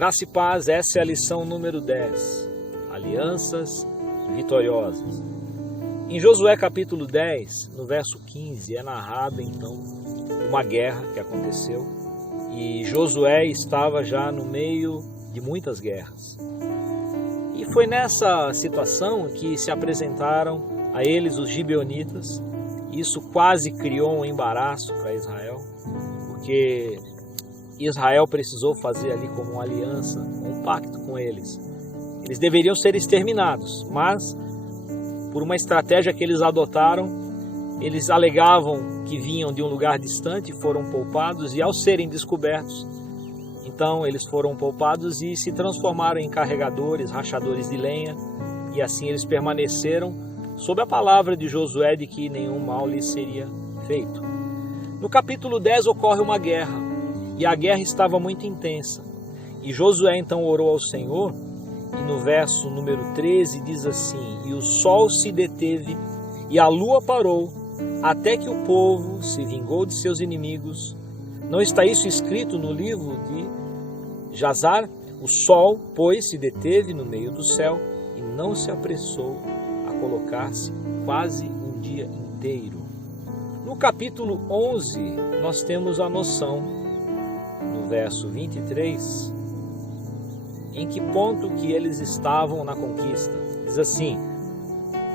Graça e paz, essa é a lição número 10, alianças vitoriosas. Em Josué capítulo 10, no verso 15, é narrado então uma guerra que aconteceu e Josué estava já no meio de muitas guerras. E foi nessa situação que se apresentaram a eles os gibeonitas. Isso quase criou um embaraço para Israel, porque Israel precisou fazer ali como uma aliança, um pacto com eles. Eles deveriam ser exterminados, mas por uma estratégia que eles adotaram, eles alegavam que vinham de um lugar distante, foram poupados e ao serem descobertos, então eles foram poupados e se transformaram em carregadores, rachadores de lenha, e assim eles permaneceram sob a palavra de Josué de que nenhum mal lhes seria feito. No capítulo 10 ocorre uma guerra, e a guerra estava muito intensa. E Josué então orou ao Senhor, e no verso número 13 diz assim: "E o sol se deteve, e a lua parou, até que o povo se vingou de seus inimigos." Não está isso escrito no livro de Jazar? "O sol, pois, se deteve no meio do céu, e não se apressou a colocar-se quase um dia inteiro." No capítulo 11, nós temos a noção, no verso 23, em que ponto que eles estavam na conquista. Diz assim: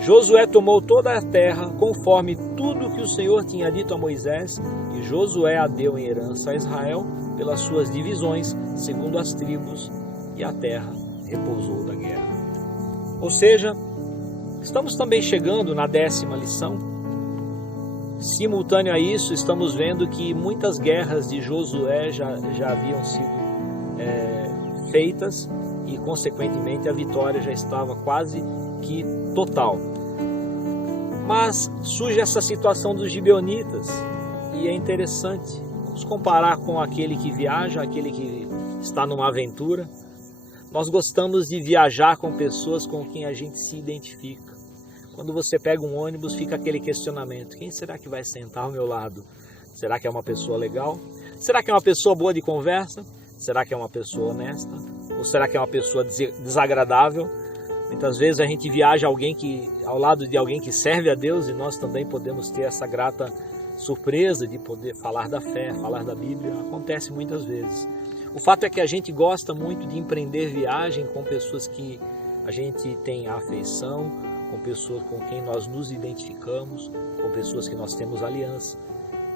"Josué tomou toda a terra, conforme tudo que o Senhor tinha dito a Moisés, e Josué a deu em herança a Israel pelas suas divisões, segundo as tribos, e a terra repousou da guerra." Ou seja, estamos também chegando na 10ª lição. Simultâneo a isso, estamos vendo que muitas guerras de Josué já haviam sido feitas e, consequentemente, a vitória já estava quase que total. Mas surge essa situação dos gibeonitas e é interessante. Vamos comparar com aquele que viaja, aquele que está numa aventura. Nós gostamos de viajar com pessoas com quem a gente se identifica. Quando você pega um ônibus, fica aquele questionamento: quem será que vai sentar ao meu lado? Será que é uma pessoa legal? Será que é uma pessoa boa de conversa? Será que é uma pessoa honesta? Ou será que é uma pessoa desagradável? Muitas vezes a gente viaja ao lado de alguém que serve a Deus, e nós também podemos ter essa grata surpresa de poder falar da fé, falar da Bíblia. Acontece muitas vezes. O fato é que a gente gosta muito de empreender viagem com pessoas que a gente tem afeição, com pessoas com quem nós nos identificamos, com pessoas que nós temos aliança.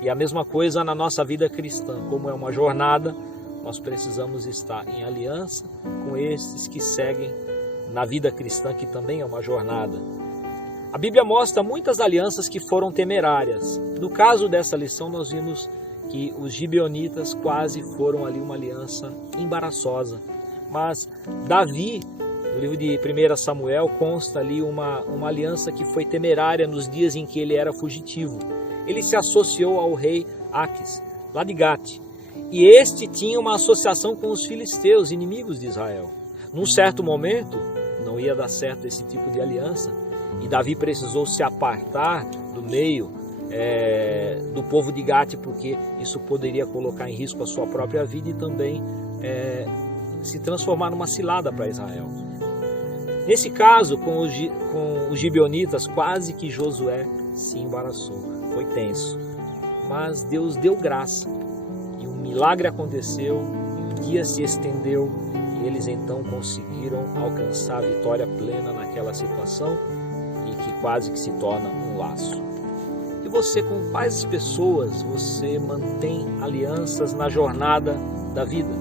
E a mesma coisa na nossa vida cristã. Como é uma jornada, nós precisamos estar em aliança com esses que seguem na vida cristã, que também é uma jornada. A Bíblia mostra muitas alianças que foram temerárias. No caso dessa lição, nós vimos que os gibeonitas quase foram ali uma aliança embaraçosa. Mas Davi, no livro de 1 Samuel, consta ali uma aliança que foi temerária nos dias em que ele era fugitivo. Ele se associou ao rei Aquis, lá de Gate. E este tinha uma associação com os filisteus, inimigos de Israel. Num certo momento, não ia dar certo esse tipo de aliança, e Davi precisou se apartar do meio do povo de Gate, porque isso poderia colocar em risco a sua própria vida e também se transformar numa cilada para Israel. Nesse caso, com os gibeonitas, quase que Josué se embaraçou. Foi tenso. Mas Deus deu graça. E um milagre aconteceu, e o dia se estendeu, e eles então conseguiram alcançar a vitória plena naquela situação, e que quase que se torna um laço. E você, com quais pessoas você mantém alianças na jornada da vida?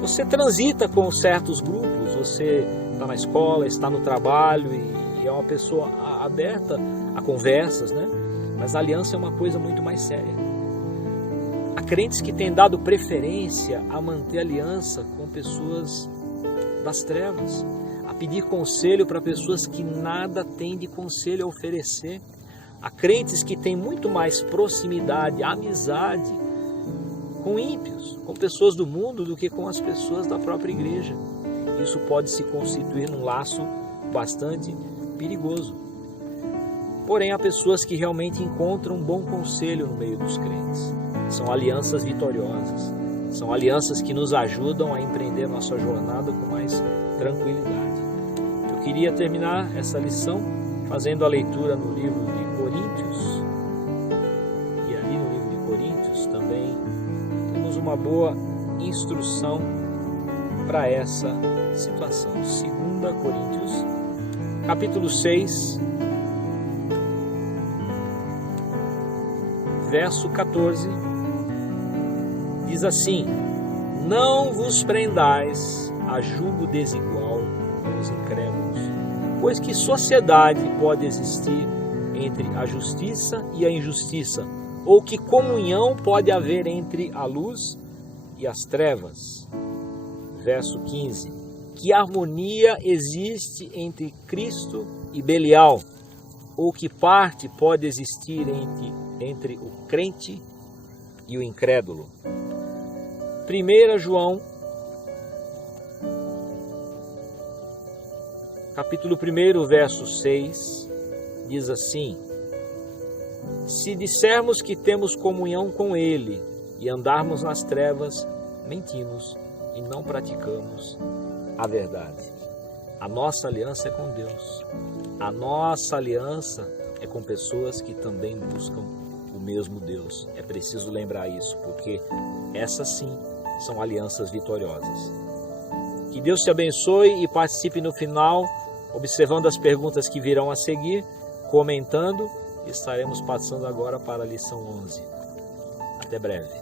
Você transita com certos grupos, você está na escola, está no trabalho e é uma pessoa aberta a conversas, né? Mas a aliança é uma coisa muito mais séria. Há crentes que têm dado preferência a manter aliança com pessoas das trevas, a pedir conselho para pessoas que nada têm de conselho a oferecer. Há crentes que têm muito mais proximidade, amizade com ímpios, com pessoas do mundo, do que com as pessoas da própria igreja. Isso pode se constituir num laço bastante perigoso. Porém, há pessoas que realmente encontram um bom conselho no meio dos crentes. São alianças vitoriosas. São alianças que nos ajudam a empreender nossa jornada com mais tranquilidade. Eu queria terminar essa lição fazendo a leitura no livro de Coríntios. E ali no livro de Coríntios também temos uma boa instrução para essa situação. 2 Coríntios, capítulo 6, verso 14, diz assim: não vos prendais a jugo desigual com os incrédulos, pois que sociedade pode existir entre a justiça e a injustiça? Ou que comunhão pode haver entre a luz e as trevas? Verso 15: que harmonia existe entre Cristo e Belial? Ou que parte pode existir entre o crente e o incrédulo? 1 João, capítulo 1, verso 6, diz assim: se dissermos que temos comunhão com Ele e andarmos nas trevas, mentimos e não praticamos a verdade. A nossa aliança é com Deus. A nossa aliança é com pessoas que também buscam o mesmo Deus. É preciso lembrar isso, porque essas sim são alianças vitoriosas. Que Deus te abençoe e participe no final, observando as perguntas que virão a seguir, comentando. Estaremos passando agora para a lição 11. Até breve.